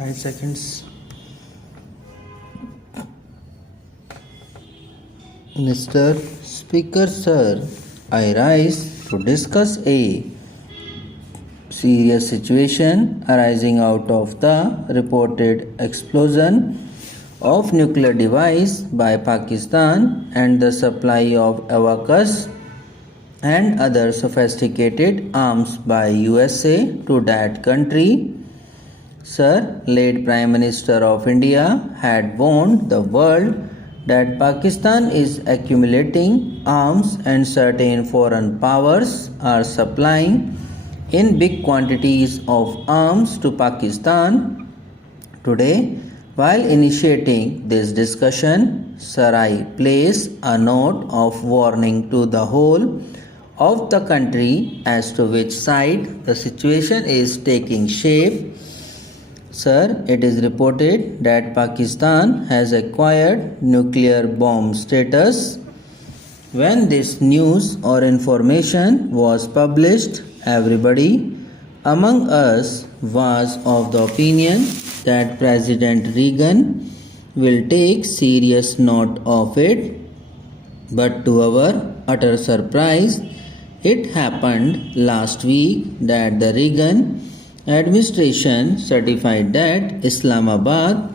5 seconds. Mr. Speaker, sir, I rise to discuss a serious situation arising out of the reported explosion of nuclear device by Pakistan and the supply of AWACS and other sophisticated arms by USA to that country. Sir, late Prime Minister of India had warned the world that Pakistan is accumulating arms and certain foreign powers are supplying in big quantities of arms to Pakistan. Today, while initiating this discussion, Sir, I place a note of warning to the whole of the country as to which side the situation is taking shape. Sir, it is reported that Pakistan has acquired nuclear bomb status. When this news or information was published, everybody among us was of the opinion that President Reagan will take serious note of it. But to our utter surprise, it happened last week that the Reagan administration certified that Islamabad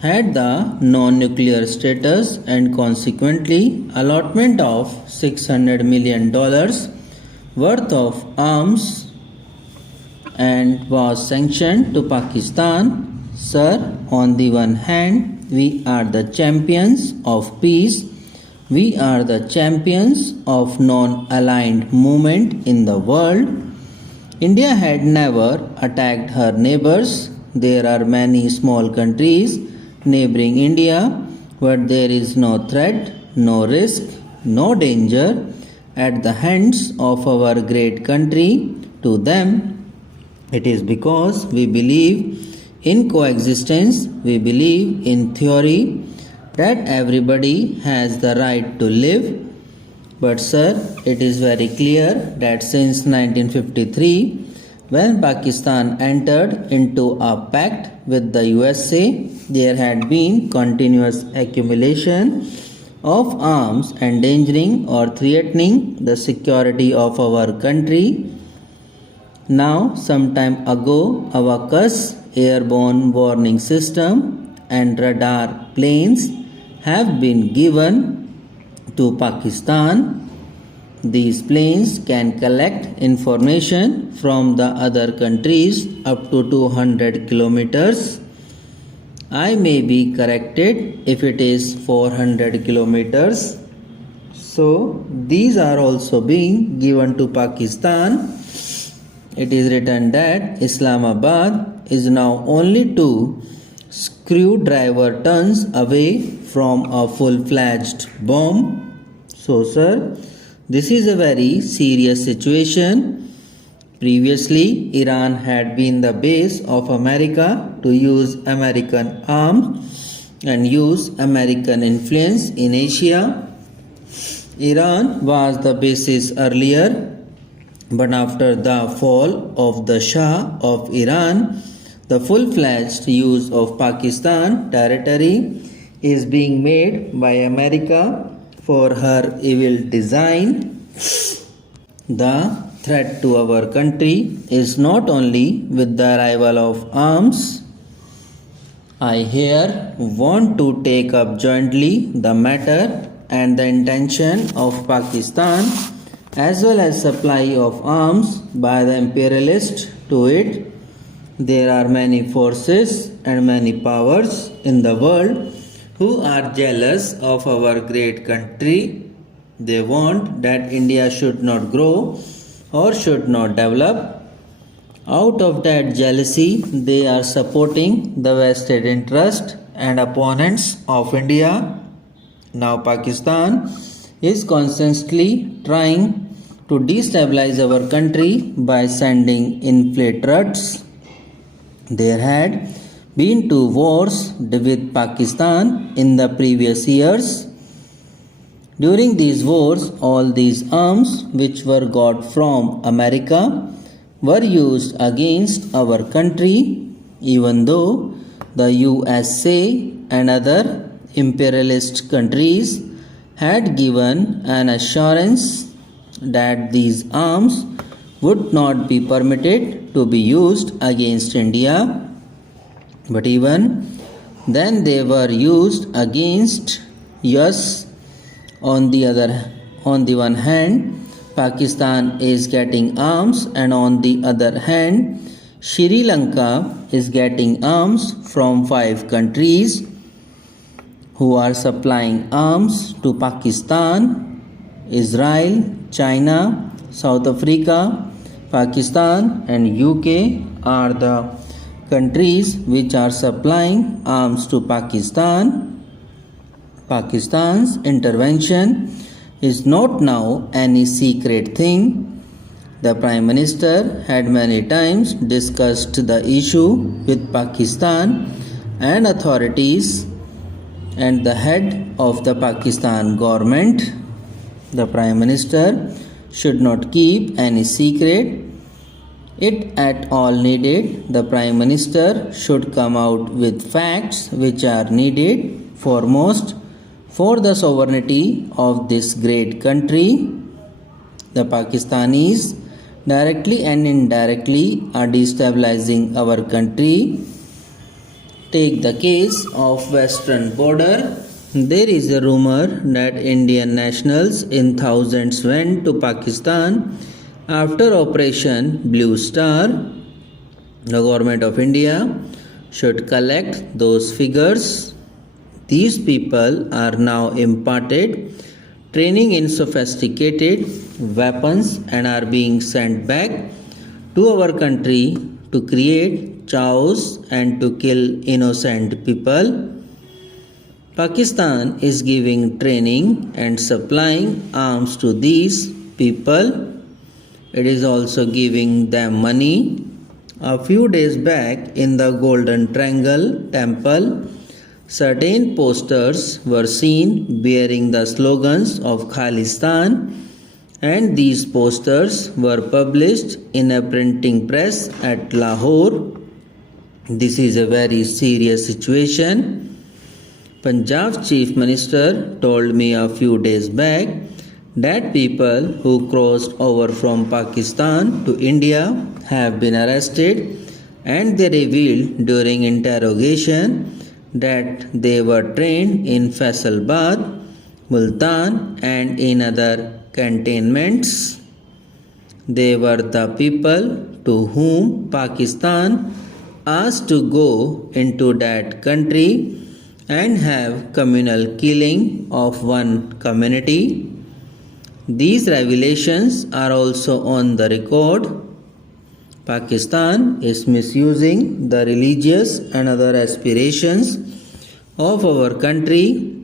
had the non-nuclear status and consequently allotment of $600 million worth of arms and was sanctioned to Pakistan. Sir, on the one hand, we are the champions of peace. We are the champions of non-aligned movement in the world. India had never attacked her neighbors. There are many small countries neighboring India, but there is no threat, no risk, no danger at the hands of our great country to them. It is because we believe in coexistence, we believe in theory that everybody has the right to live. But sir, it is very clear that since 1953, when Pakistan entered into a pact with the USA, there had been continuous accumulation of arms endangering or threatening the security of our country. Now, some time ago, AWACS airborne warning system and radar planes have been given to Pakistan. These planes can collect information from the other countries up to 200 kilometers. I may be corrected if it is 400 kilometers. So these are also being given to Pakistan. It is written that Islamabad is now only 2 screwdriver turns away from a full-fledged bomb. So sir, this is a very serious situation. Previously, Iran had been the base of America to use American arms and use American influence in Asia. Iran was the basis earlier, but after the fall of the Shah of Iran, the full-fledged use of Pakistan territory is being made by America for her evil design. The threat to our country is not only with the arrival of arms. I here want to take up jointly the matter and the intention of Pakistan as well as supply of arms by the imperialist to it. There are many forces and many powers in the world who are jealous of our great country. They want that India should not grow or should not develop. Out of that jealousy, they are supporting the vested interest and opponents of India. Now Pakistan is constantly trying to destabilize our country by sending infiltrates. There had been 2 wars with Pakistan in the previous years. During these wars, all these arms which were got from America were used against our country, even though the USA and other imperialist countries had given an assurance that these arms would not be permitted to be used against India, but even then they were used against us. On the one hand, Pakistan is getting arms, and on the other hand, Sri Lanka is getting arms from 5 countries who are supplying arms to Pakistan: Israel, China, South Africa. Pakistan and UK are the countries which are supplying arms to Pakistan. Pakistan's intervention is not now any secret thing. The Prime Minister had many times discussed the issue with Pakistan and authorities and the head of the Pakistan government. The Prime Minister should not keep any secret. It at all needed, the Prime Minister should come out with facts which are needed foremost for the sovereignty of this great country. The Pakistanis directly and indirectly are destabilizing our country. Take the case of Western border. There is a rumor that Indian nationals in thousands went to Pakistan after Operation Blue Star. The government of India should collect those figures. These people are now imparted training in sophisticated weapons and are being sent back to our country to create chaos and to kill innocent people. Pakistan is giving training and supplying arms to these people. It is also giving them money. A few days back in the Golden Triangle Temple, certain posters were seen bearing the slogans of Khalistan, and these posters were published in a printing press at Lahore. This is a very serious situation. Punjab's Chief Minister told me a few days back that people who crossed over from Pakistan to India have been arrested, and they revealed during interrogation that they were trained in Faisalabad, Multan and in other cantonments. They were the people to whom Pakistan asked to go into that country and have communal killing of one community. These revelations are also on the record. Pakistan is misusing the religious and other aspirations of our country.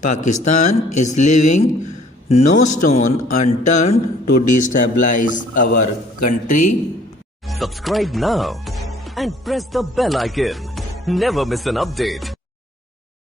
Pakistan is leaving no stone unturned to destabilize our country. Subscribe now and press the bell icon. Never miss an update.